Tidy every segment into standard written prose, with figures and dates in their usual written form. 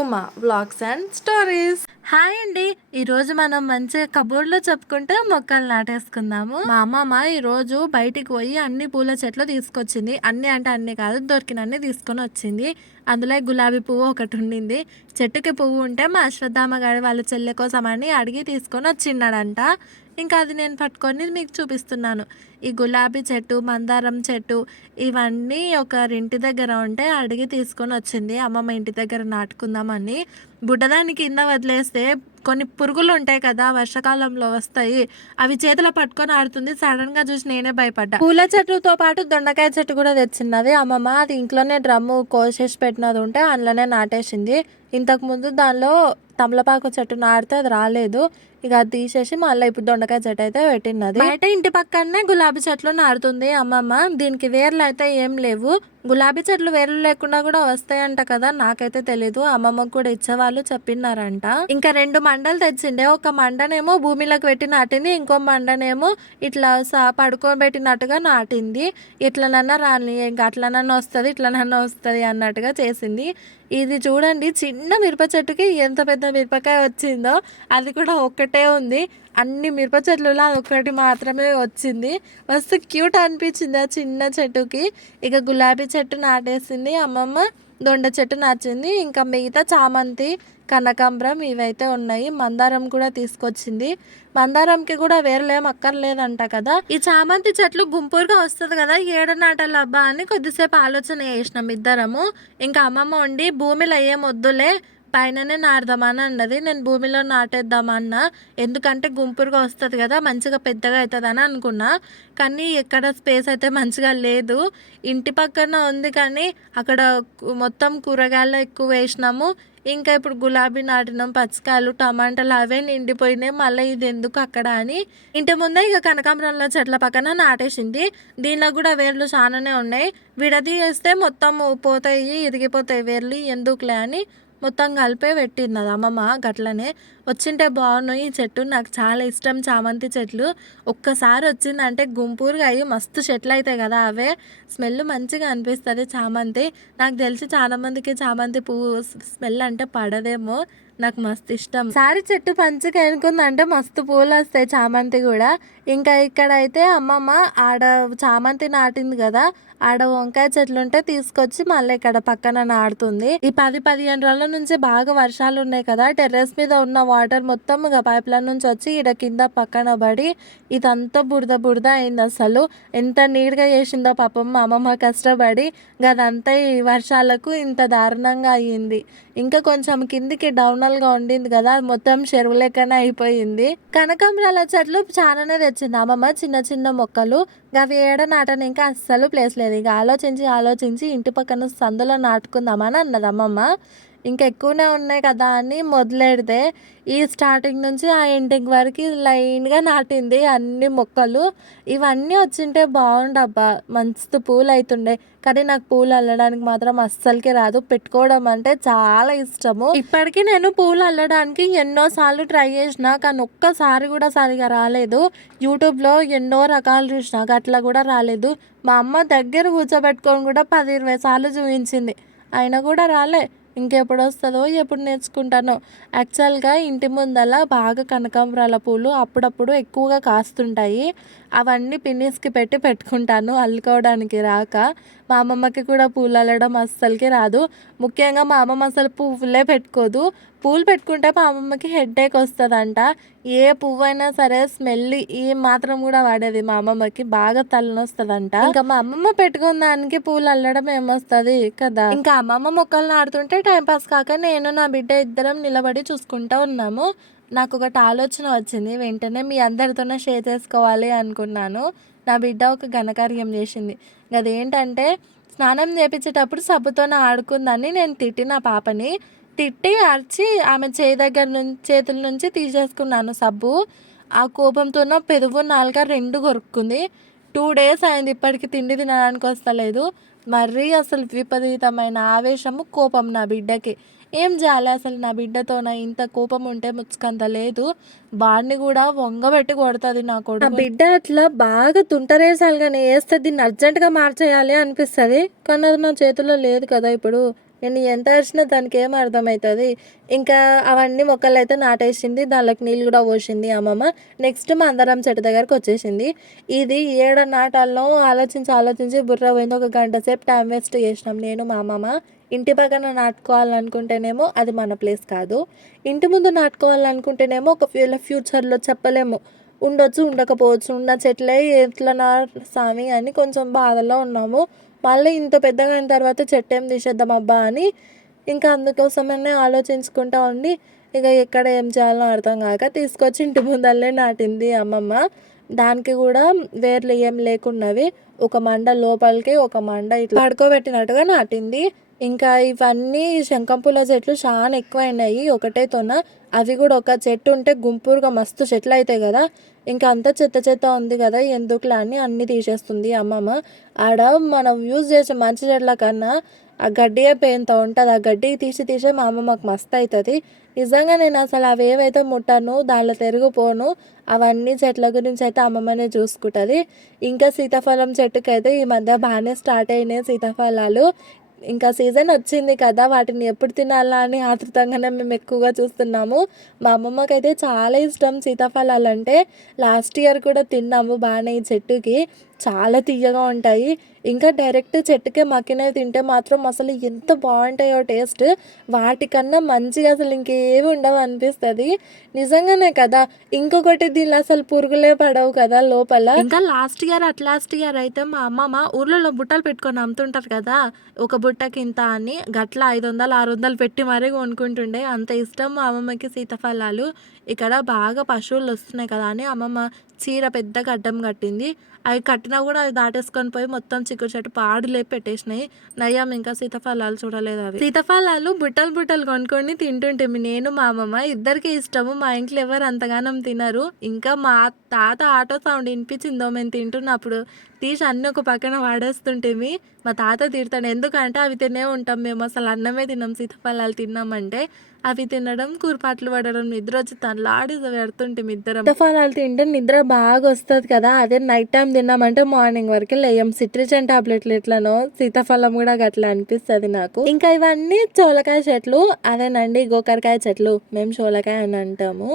Uma vlogs and stories. Hi అండి. ఈరోజు మనం మంచిగా కబోర్డ్లో చెప్పుకుంటూ మొక్కలు నాటేసుకుందాము. మా అమ్మమ్మ ఈరోజు బయటికి పోయి అన్ని పూల చెట్లు తీసుకొచ్చింది. అన్ని అంటే అన్ని కాదు, దొరికినన్ని తీసుకొని వచ్చింది. అందులో గులాబీ పువ్వు ఒకటి ఉండింది. చెట్టుకి పువ్వు ఉంటే మా అశ్వత్థామ గారి వాళ్ళ చెల్లె కోసం అని అడిగి తీసుకొని వచ్చిన్నాడంట. ఇంకా అది నేను పట్టుకొని మీకు చూపిస్తున్నాను. ఈ గులాబీ చెట్టు, మందారం చెట్టు ఇవన్నీ ఒకరింటి దగ్గర ఉంటే అడిగి తీసుకొని వచ్చింది అమ్మమ్మ ఇంటి దగ్గర నాటుకుందామని. బుడ్డదాన్ని కింద వదిలేస్తే కొన్ని పురుగులు ఉంటాయి కదా, వర్షాకాలంలో వస్తాయి, అవి చేతిలో పట్టుకొని ఆడుతుంది. సడన్ గా చూసి నేనే భయపడ్డా. పూల చెట్టుతో పాటు దొండకాయ చెట్టు కూడా తెచ్చినది అమ్మమ్మ. అది ఇంట్లోనే డ్రమ్ము కోసేసి పెట్టినది ఉంటే అందులోనే నాటేసింది. ఇంతకు ముందు దానిలో తమలపాకు చెట్టు నాటితే అది రాలేదు. ఇక అది తీసేసి మళ్ళీ ఇప్పుడు దొండకాయ చెట్టు అయితే పెట్టినది. బయట ఇంటి పక్కనే గులాబీ చెట్లు నాడుతుంది అమ్మమ్మ. దీనికి వేర్లు అయితే ఏం లేవు. గులాబీ చెట్లు వేర్లు లేకుండా కూడా వస్తాయంట కదా, నాకైతే తెలీదు. అమ్మమ్మకు కూడా ఇచ్చేవాళ్ళు చెప్పినారంట. ఇంకా 2 మండలు తెచ్చిండే. ఒక మండనేమో భూమిలోకి పెట్టి నాటింది, ఇంకో మండనేమో ఇట్లా పడుకోబెట్టినట్టుగా నాటింది. ఇట్లనన్నా రాని, ఇంకా అట్లనన్నా వస్తుంది, ఇట్లనన్నా వస్తుంది అన్నట్టుగా చేసింది. ఇది చూడండి, చిన్న మిరప చెట్టుకి ఎంత పెద్ద మిరపకాయ వచ్చిందో. అది కూడా ఒక్కటే ఉంది. అన్ని మిరప చెట్లలో అది ఒక్కటి మాత్రమే వచ్చింది. మస్తు క్యూట్ అనిపించింది ఆ చిన్న చెట్టుకి. ఇక గులాబీ చెట్టు నాటేసింది అమ్మమ్మ, దొండ చెట్టు నాచింది. ఇంకా మిగతా చామంతి, కనకాంబరం ఇవైతే ఉన్నాయి. మందారం కూడా తీసుకొచ్చింది. మందారంకి కూడా వేరేలేం అక్కర్లేదంట కదా. ఈ చామంతి చెట్లు గుంపురుగా వస్తుంది కదా, ఏడ నాటాలబ్బా అని కొద్దిసేపు ఆలోచన చేసినాం ఇద్దరము. ఇంకా అమ్మమ్మ ఉండి భూమిలో ఏం వద్దులే, పైననే నాటుదామని అన్నది. నేను భూమిలో నాటేద్దామన్నా, ఎందుకంటే గుంపురుగా వస్తుంది కదా, మంచిగా పెద్దగా అవుతుందని అనుకున్నా. కానీ ఎక్కడ స్పేస్ అయితే మంచిగా లేదు. ఇంటి పక్కన ఉంది కానీ అక్కడ మొత్తం కూరగాయలు ఎక్కువ వేసినాము. ఇంకా ఇప్పుడు గులాబీ నాటినాం, పచ్చికాయలు, టమాటాలు అవే నిండిపోయినాయి. మళ్ళీ ఇది ఎందుకు అక్కడ అని ఇంటి ముందే ఇక కనకాంబరాల చెట్ల పక్కన నాటేసింది. దీనిలో కూడా వేర్లు చాలానే ఉన్నాయి. విడదీస్తే మొత్తం పోతాయి, ఇరిగిపోతాయి వేర్లు, ఎందుకులే అని మొత్తం కలిపే పెట్టింది అమ్మమ్మ. గట్లనే వచ్చింటే బాగున్నాయి. ఈ చెట్టు నాకు చాలా ఇష్టం, చామంతి చెట్లు. ఒక్కసారి వచ్చిందంటే గుంపూరుగా అయ్యి మస్తు చెట్లు అవుతాయి కదా, అవే స్మెల్ మంచిగా అనిపిస్తుంది చామంతి. నాకు తెలిసి చాలా మందికి చామంతి పువ్వు స్మెల్ అంటే పడదేమో, నాకు మస్తు ఇష్టం. సారీ చెట్టు పంచగా ఎనుకుందంటే మస్తు పూలు వస్తాయి చామంతి కూడా. ఇంకా ఇక్కడ అయితే అమ్మమ్మ ఆడ చామంతి నాటింది కదా, ఆడ వంకాయ చెట్లు ఉంటే తీసుకొచ్చి మళ్ళీ ఇక్కడ పక్కన నాడుతుంది. ఈ 10-15 రోజుల నుంచి బాగా వర్షాలు ఉన్నాయి కదా, టెర్రస్ మీద ఉన్న వాటర్ మొత్తం ఇక పైప్ల నుంచి వచ్చి ఈడ కింద పక్కన పడి ఇదంతా బురద బురద అయింది. అసలు ఎంత నీట్గా చేసిందో పాపం మా అమ్మమ్మ కష్టపడి. అదంతా ఈ వర్షాలకు ఇంత దారుణంగా అయ్యింది. ఇంకా కొంచెం కిందికి డౌనల్గా ఉండింది కదా, మొత్తం చెరువు లెక్కనే అయిపోయింది. కనకాంబరాల చెట్లు చాలానే తెచ్చింది అమ్మమ్మ, చిన్న చిన్న మొక్కలు. అవి ఏడ నాటని ఇంకా అస్సలు ప్లేస్ లేదు. ఇక ఆలోచించి ఇంటి పక్కన సందులో నాటుకుందామని అన్నది అమ్మమ్మ. ఇంకా ఎక్కువనే ఉన్నాయి కదా అని మొదలెడితే ఈ స్టార్టింగ్ నుంచి ఆ ఎండింగ్ వరకు లైన్గా నాటింది అన్ని మొక్కలు. ఇవన్నీ వచ్చింటే బాగుండబ్బా, మంచి పూలు అవుతుండే. కానీ నాకు పూలు అల్లడానికి మాత్రం అస్సలకి రాదు. పెట్టుకోవడం అంటే చాలా ఇష్టము. ఇప్పటికీ నేను పూలు అల్లడానికి ఎన్నోసార్లు ట్రై చేసిన, కానీ ఒక్కసారి కూడా సరిగా రాలేదు. యూట్యూబ్లో ఎన్నో రకాలు చూసినా అట్లా కూడా రాలేదు. మా అమ్మ దగ్గర కూర్చోబెట్టుకొని కూడా 10-20 సార్లు చూపించింది, అయినా కూడా రాలే. ఇంకెప్పుడు వస్తుందో, ఎప్పుడు నేర్చుకుంటానో. యాక్చువల్గా ఇంటి ముందల బాగా కనకాంబరాల పూలు అప్పుడప్పుడు ఎక్కువగా కాస్తుంటాయి. అవన్నీ పిన్నిస్కి పెట్టుకుంటాను అల్లుకోవడానికి రాక. మా అమ్మమ్మకి కూడా పూలు అల్లడం అస్సలకి రాదు. ముఖ్యంగా మా అమ్మమ్మ అసలు పువ్వులే పెట్టుకోదు. పూలు పెట్టుకుంటే మా అమ్మమ్మకి హెడేక్ వస్తుందంట. ఏ పువ్వు అయినా సరే స్మెల్ ఏ మాత్రం కూడా వాడేది మా అమ్మమ్మకి, బాగా తలనొస్తుందంట. ఇంకా మా అమ్మమ్మ పెట్టుకున్న దానికి పూలు అల్లడం ఏమొస్తుంది కదా. ఇంకా అమ్మమ్మ మొక్కలు నాడుతుంటే టైంపాస్ కాక నేను నా బిడ్డ ఇద్దరం నిలబడి చూసుకుంటూ ఉన్నాము. నాకు ఒకటి ఆలోచన వచ్చింది, వెంటనే మీ అందరితోనే షేర్ చేసుకోవాలి అనుకున్నాను. నా బిడ్డ ఒక ఘనకార్యం చేసింది. అదేంటంటే, స్నానం చేపించేటప్పుడు సబ్బుతోనే ఆడుకుందని నేను తిట్టిన పాపని. తిట్టి అరిచి ఆమె చేతుల నుంచి తీసేసుకున్నాను సబ్బు. ఆ కోపంతో పెదవు, నాలుక 2 కొరుక్కుంది. 2 days అయింది, ఇప్పటికి తిండి తినడానికి వస్తలేదు. మరీ అసలు విపరీతమైన ఆవేశము, కోపం నా బిడ్డకి. ఏం చేయాలి అసలు, నా బిడ్డతోన ఇంత కోపం ఉంటే ముచ్చుకంత లేదు. బాడిని కూడా వంగబెట్టి కొడుతుంది నా కొడుకు. నా బిడ్డ అట్లా బాగా తుంటరేసాలు కానీ వేస్తే దీన్ని అర్జెంటుగా మార్చేయాలి అనిపిస్తుంది. కానీ అది నా చేతుల్లో లేదు కదా ఇప్పుడు. నేను ఎంత అరిచినా దానికి ఏం అర్థమవుతుంది. ఇంకా అవన్నీ మొక్కలు అయితే నాటేసింది, దానిలోకి నీళ్ళు కూడా పోసింది అమ్మమ్మ. నెక్స్ట్ మందారం చెట్టు దగ్గరకు వచ్చేసింది. ఇది ఏడ నాటాల్లో ఆలోచించి బుర్ర పోయింది. ఒక గంట సేపు టైం వేస్ట్ చేసినాం నేను మా అమ్మమ్మ. ఇంటి పక్కన నాటుకోవాలనుకుంటేనేమో అది మన ప్లేస్ కాదు, ఇంటి ముందు నాటుకోవాలనుకుంటేనేమో ఒకవేళ ఫ్యూచర్లో చెప్పలేము, ఉండొచ్చు ఉండకపోవచ్చు. ఉన్న చెట్లే ఎట్లనా స్వామి అని కొంచెం బాధలో ఉన్నాము. మళ్ళీ ఇంత పెద్దగా అయిన తర్వాత చెట్టు ఏం తీసేద్దాం అబ్బా అని ఇంకా అందుకోసమనే ఆలోచించుకుంటా ఉండి ఇక ఎక్కడ ఏం చేయాలో అర్థం కాక తీసుకొచ్చి ఇంటి ముందల్లే నాటింది అమ్మమ్మ. దానికి కూడా వేర్లు ఏం లేకున్నవి, ఒక మండ లోపలికి ఒక మండ ఇట్లా పడుకోబెట్టినట్టుగా నాటింది. ఇంకా ఇవన్నీ శంఖంపూల చెట్లు చాలా ఎక్కువైనాయి ఒకటే తొన. అవి కూడా ఒక చెట్టు ఉంటే గుంపురుగా మస్తు చెట్లు అవుతాయి కదా. ఇంకా అంతా చెత్త ఉంది కదా, ఎందుకులా అని అన్నీ తీసేస్తుంది అమ్మమ్మ. ఆడ మనం యూజ్ చేసే మంచి చెట్ల కన్నా ఆ గడ్డియే పెంత ఉంటుంది. ఆ గడ్డి తీసే మా అమ్మమ్మకు మస్తు అవుతుంది. నిజంగా నేను అసలు అవి ఏవైతే ముట్టాను దానిలో తిరిగిపోను. అవన్నీ చెట్ల గురించి అయితే అమ్మమ్మనే చూసుకుంటుంది. ఇంకా సీతాఫలం చెట్టుకి అయితే ఈ మధ్య బాగానే స్టార్ట్ అయినాయి సీతాఫలాలు. ఇంకా సీజన్ వచ్చింది కదా, వాటిని ఎప్పుడు తినాలా అని ఆతృతంగానే మేము ఎక్కువగా చూస్తున్నాము. మా అమ్మమ్మకి అయితే చాలా ఇష్టం సీతాఫలాలు అంటే. లాస్ట్ ఇయర్ కూడా తిన్నాము బాగానే ఈ చెట్టుకి, చాలా తీయగా ఉంటాయి. ఇంకా డైరెక్ట్ చెట్టుకే మక్కినవి తింటే మాత్రం అసలు ఎంత బాగుంటాయో టేస్ట్. వాటికన్నా మంచిగా అసలు ఇంకేవి ఉండవు అనిపిస్తుంది. నిజంగానే కదా. ఇంకొకటి దీనిలో అసలు పురుగులే పడవు కదా లోపల. ఇంకా లాస్ట్ ఇయర్ అయితే మా అమ్మమ్మ ఊర్లలో బుట్టలు పెట్టుకొని అమ్ముతుంటారు కదా, ఒక బుట్టకి ఇంత అని గట్ల 500-600 పెట్టి మరీ కొనుక్కుంటుండే. అంత ఇష్టం మా అమ్మమ్మకి సీతాఫలాలు. ఇక్కడ బాగా పశువులు వస్తున్నాయి కదా అని అమ్మమ్మ చీర పెద్దగా అడ్డం కట్టింది. అవి కట్టినా కూడా అవి దాటేసుకొని పోయి మొత్తం చిక్కుడు చెట్టు పాడు లేపి పెట్టేసినాయి. నయ్యం ఇంకా సీతాఫలాలు చూడలేదు. అవి సీతాఫలాలు బుట్టలు కొనుక్కొని తింటుంటే నేను మా అమ్మమ్మ ఇద్దరికి ఇష్టము. మా ఇంట్లో ఎవరు అంతగానం తినరు. ఇంకా మా తాత ఆటో సౌండ్ వినిపించిందో మేము తింటున్నప్పుడు తీసి అన్నీ ఒక పక్కన వాడేస్తుంటేమి. మా తాత తిడతాడు, ఎందుకంటే అవి తినే ఉంటాం మేము, అసలు అన్నమే తిన్నాం. సీతాఫలాలు తిన్నామంటే అవి తినడం, కూరపాట్లు పడడం, నిద్ర వచ్చి తనలాడి పెడుతుంటే ఇద్దరం. సీతాఫలాలు తింటే నిద్ర బాగా వస్తుంది కదా. అదే నైట్ టైం తిన్నామంటే మార్నింగ్ వరకు లేయం. సిట్రిజన్ టాబ్లెట్లు ఎట్లనో సీతాఫలం కూడా అట్లా అనిపిస్తుంది నాకు. ఇంకా ఇవన్నీ చోలకాయ చెట్లు, అదేనండి గోకరకాయ చెట్లు, మేము చోలకాయ అని అంటాము.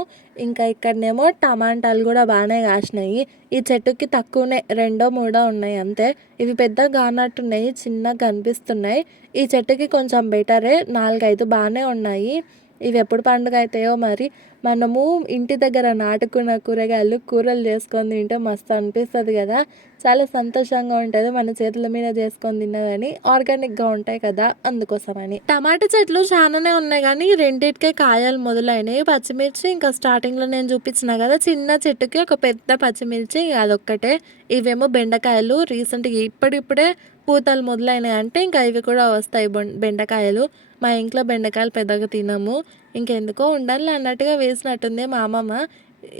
ఇంకా ఇక్కడనేమో టమాటాలు కూడా బాగానే కాసినాయి. ఈ చెట్టుకి తక్కువనే 2-3 ఉన్నాయి అంతే. ఇవి పెద్దగా కానట్టున్నాయి, చిన్నగా కనిపిస్తున్నాయి. ఈ చెట్టుకి కొంచెం బెటరే, 4-5 బాగానే ఉన్నాయి. ఇవి ఎప్పుడు పండుగ అవుతాయో మరి. మనము ఇంటి దగ్గర నాటుకున్న కూరగాయలు కూరలు చేసుకొని తింటే మస్తు అనిపిస్తుంది కదా. చాలా సంతోషంగా ఉంటుంది మన చేతుల మీద చేసుకొని తిన్నదని. ఆర్గానిక్గా ఉంటాయి కదా, అందుకోసమని. టమాటా చెట్లు చాలానే ఉన్నాయి కానీ రెండింటికే కాయలు మొదలైనవి. పచ్చిమిర్చి ఇంకా స్టార్టింగ్లో నేను చూపించిన కదా, చిన్న చెట్టుకి ఒక పెద్ద పచ్చిమిర్చి అదొక్కటే. ఇవేమో బెండకాయలు రీసెంట్గా ఇప్పుడిప్పుడే పూతలు మొదలైనాయి అంటే ఇంకా ఇవి కూడా వస్తాయి బెండకాయలు. మా ఇంట్లో బెండకాయలు పెద్దగా తినము, ఇంకెందుకో ఉండాలి అన్నట్టుగా వేసినట్టుంది మా అమ్మమ్మ.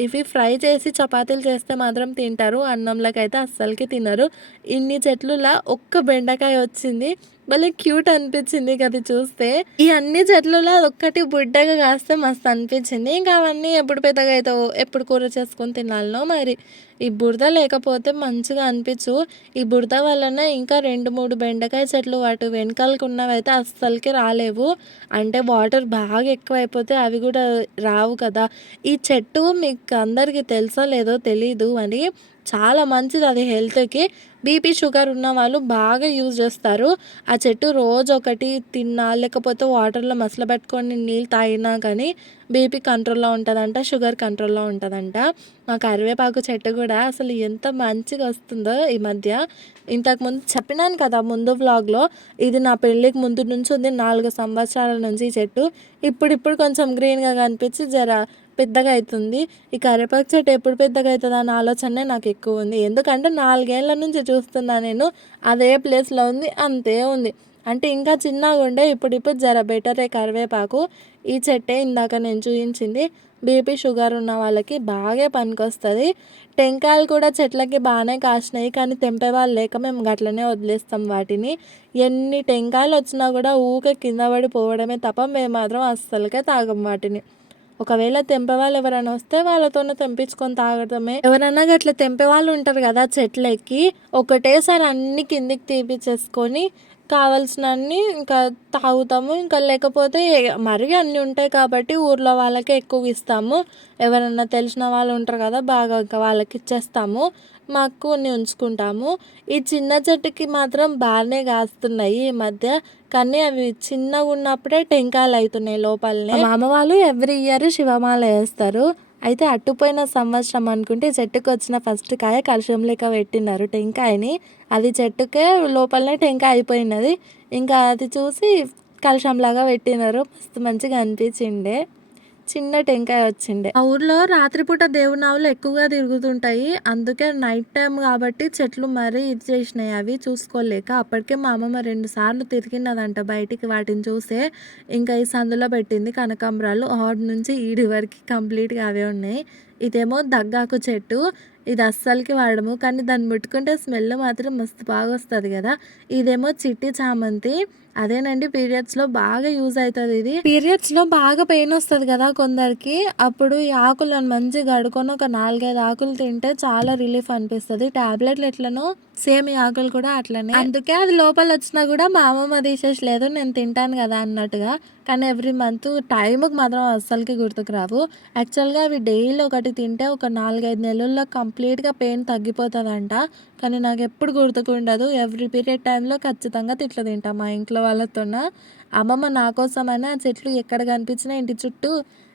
ఇవి ఫ్రై చేసి చపాతీలు చేస్తే మాత్రం తింటారు, అన్నంలోకి అయితే అస్సలకి తినరు. ఇన్ని చెట్లులా ఒక్క బెండకాయ వచ్చింది, భలే క్యూట్ అనిపించింది కదా చూస్తే. ఈ అన్ని చెట్లలో ఒక్కటి బుడ్డగా కాస్తే మస్తు అనిపించింది. ఇంకా అవన్నీ ఎప్పుడు పెద్దగా అవుతావు, ఎప్పుడు కూర చేసుకొని తినాలనో మరి. ఈ బురద లేకపోతే మంచిగా అనిపించు. ఈ బురద వలన ఇంకా 2-3 బెండకాయ చెట్లు వాటి వెనకాలకు ఉన్నవైతే అస్సలకి రాలేవు. అంటే వాటర్ బాగా ఎక్కువైపోతే అవి కూడా రావు కదా. ఈ చెట్టు మీకు అందరికీ తెలుసో లేదో తెలీదు అని, చాలా మంచిది అది హెల్త్కి. బీపీ షుగర్ ఉన్న వాళ్ళు బాగా యూజ్ చేస్తారు. ఆ చెట్టు రోజు ఒకటి తిన్నా లేకపోతే వాటర్లో మసలబెట్టుకొని నీళ్ళు తాగినా కానీ బీపీ కంట్రోల్లో ఉంటుందంట, షుగర్ కంట్రోల్లో ఉంటుందంట. మా కరివేపాకు చెట్టు కూడా అసలు ఎంత మంచిగా వస్తుందో ఈ మధ్య. ఇంతకుముందు చెప్పినాను కదా ముందు వ్లాగ్లో, ఇది నా పెళ్ళికి ముందు నుంచి ఉంది, 4 సంవత్సరాల నుంచి ఈ చెట్టు. ఇప్పుడు కొంచెం గ్రీన్గా కనిపించి జర పెద్దగా అవుతుంది. ఈ కరివేపాకు చెట్టు ఎప్పుడు పెద్దగా అవుతుంది అన్న ఆలోచనే నాకు ఎక్కువ ఉంది. ఎందుకంటే 4 ఏళ్ళ నుంచి చూస్తున్నా నేను, అదే ప్లేస్లో ఉంది, అంతే ఉంది. అంటే ఇంకా చిన్నగా ఉండే, ఇప్పుడు జర బెటరే కరివేపాకు. ఈ చెట్టే ఇందాక నేను చూపించింది, బీపీ షుగర్ ఉన్న వాళ్ళకి బాగా పనికొస్తుంది. టెంకాయలు కూడా చెట్లకి బాగానే కాసినాయి కానీ తెంపే వాళ్ళు లేక మేము గట్లనే వదిలేస్తాం వాటిని. ఎన్ని టెంకాయలు వచ్చినా కూడా ఊకే కింద పడి పోవడమే తప్ప మేము మాత్రం అస్సలకే తాగం వాటిని. ఒకవేళ తెంపే వాళ్ళు ఎవరైనా వస్తే వాళ్ళతోనే తెంపించుకొని తాగడమే. ఎవరైనా గట్లా తెంపే వాళ్ళు ఉంటారు కదా చెట్లెక్కి, ఒకటేసారి అన్ని కిందికి తీపిచ్చేసుకొని కావాల్సినన్ని ఇంకా తాగుతాము. ఇంకా లేకపోతే మరీ అన్నీ ఉంటాయి కాబట్టి ఊర్లో వాళ్ళకే ఎక్కువ ఇస్తాము. ఎవరన్నా తెలిసిన వాళ్ళు ఉంటారు కదా, బాగా ఇంకా వాళ్ళకి ఇచ్చేస్తాము. మాకు కొన్ని ఉంచుకుంటాము. ఈ చిన్న చెట్టుకి మాత్రం బాగానే కాస్తున్నాయి ఈ మధ్య. కానీ అవి చిన్నగా ఉన్నప్పుడే టెంకాయలు అవుతున్నాయి లోపలనే. మా అమ్మ వాళ్ళు ఎవ్రీ ఇయర్ శివమాల వేస్తారు. అయితే అట్టుపోయిన సంవత్సరం అనుకుంటే చెట్టుకు వచ్చిన ఫస్ట్ కాయ కలుషం లెక్క పెట్టినారు టెంకాయని. అది చెట్టుకే లోపలనే టెంకాయ అయిపోయినది. ఇంకా అది చూసి కలుషంలాగా పెట్టినారు. మస్తు మంచిగా అనిపించిండే. చిన్న టెంకాయ వచ్చిండే. ఆ ఊర్లో రాత్రిపూట దేవునావులు ఎక్కువగా తిరుగుతుంటాయి. అందుకే నైట్ టైం కాబట్టి చెట్లు మరీ ఇది చేసినాయి అవి చూసుకోలేక. అప్పటికే మా అమ్మమ్మ 2 సార్లు తిరిగినదంట బయటికి వాటిని చూసే. ఇంకా ఈ సందులో పెట్టింది కనకాంబరాలు. ఆడ్ నుంచి ఈడి వరకు కంప్లీట్గా అవే ఉన్నాయి. ఇదేమో దగ్గాకు చెట్టు. ఇది అస్సలకి వాడము, కానీ దాన్ని ముట్టుకుంటే స్మెల్ మాత్రం మస్తు బాగా వస్తుంది కదా. ఇదేమో చిట్టి చామంతి. అదేనండి పీరియడ్స్లో బాగా యూజ్ అవుతుంది. ఇది పీరియడ్స్లో బాగా పెయిన్ వస్తుంది కదా కొందరికి. అప్పుడు ఈ ఆకులను మంచిగా కడుక్కొని ఒక 4-5 ఆకులు తింటే చాలా రిలీఫ్ అనిపిస్తుంది. టాబ్లెట్లు ఎట్లనో సేమ్ ఈ ఆకులు కూడా అట్లనే. అందుకే అది లోపల వచ్చినా కూడా మా అమ్మమ్మ తీసేసలేదు, నేను తింటాను కదా అన్నట్టుగా. కానీ ఎవ్రీ మంత్ టైంకి మాత్రం అస్సలకి గుర్తుకు రావు. యాక్చువల్గా అవి డైలీ ఒకటి తింటే ఒక 4-5 నెలల్లో కంప్లీట్గా పెయిన్ తగ్గిపోతుందంట. కానీ నాకు ఎప్పుడు గుర్తుకు ఉండదు. ఎవ్రీ పీరియడ్ టైంలో ఖచ్చితంగా తిట్లు తింటాం మా ఇంట్లో వాళ్ళతోన. అమ్మమ్మ నా కోసమైనా చెట్లు ఎక్కడ కనిపించినా ఇంటి చుట్టూ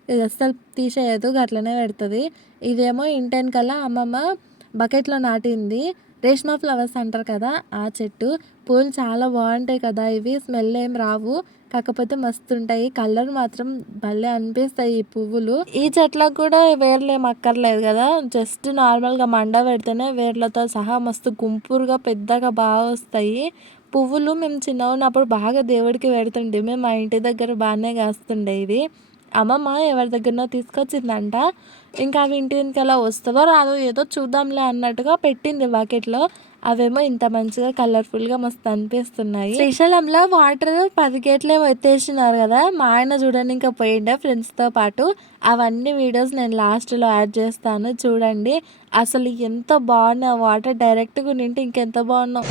ఇది అస్సలు తీసేయదు, అట్లనే పెడుతుంది. ఇదేమో ఇంటెనకాల అమ్మమ్మ బకెట్లో నాటింది. రేష్మా ఫ్లవర్స్ అంటారు కదా ఆ చెట్టు. పూలు చాలా బాగుంటాయి కదా ఇవి, స్మెల్ ఏం రావు, కాకపోతే మస్తు ఉంటాయి. కలర్ మాత్రం భలే అనిపిస్తాయి ఈ పువ్వులు. ఈ చెట్లకు కూడా వేర్లు ఏం అక్కర్లేదు కదా, జస్ట్ నార్మల్గా మండ పెడితేనే వేర్లతో సహా మస్తు గుంపురుగా పెద్దగా బాగా వస్తాయి పువ్వులు. మేము చిన్నగా ఉన్నప్పుడు బాగా దేవుడికి పెడుతుండే. మేము మా ఇంటి దగ్గర బాగానే కాస్తుండే ఇవి. అమ్మమ్మ ఎవరి దగ్గరనో తీసుకొచ్చిందంట. ఇంకా అవి ఇంటి వెనకాల వస్తుందో రాదో ఏదో చూద్దాంలే అన్నట్టుగా పెట్టింది బకెట్లో. అవేమో ఇంత మంచిగా కలర్ఫుల్గా మస్తు అనిపిస్తున్నాయి. శ్రీశైలంలో వాటర్ 10 గేట్లు ఏమో ఎత్తేసినారు కదా. మా ఆయన చూడండి ఇంకా పోయిండే ఫ్రెండ్స్తో పాటు. అవన్నీ వీడియోస్ నేను లాస్ట్లో యాడ్ చేస్తాను చూడండి. అసలు ఎంత బాగున్నాయి వాటర్, డైరెక్ట్గా నింటే ఇంకెంత బాగున్నావు.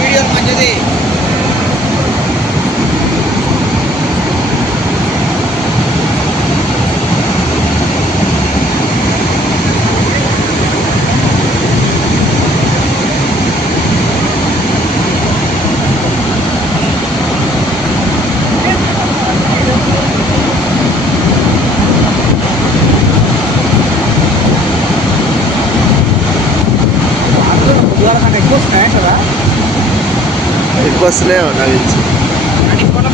వీడియో మంచిది. ఎక్కువ వస్తున్నాయి కదా, ఎక్కువ వస్తున్నాయి నాకు తెలిసి. అని కూడా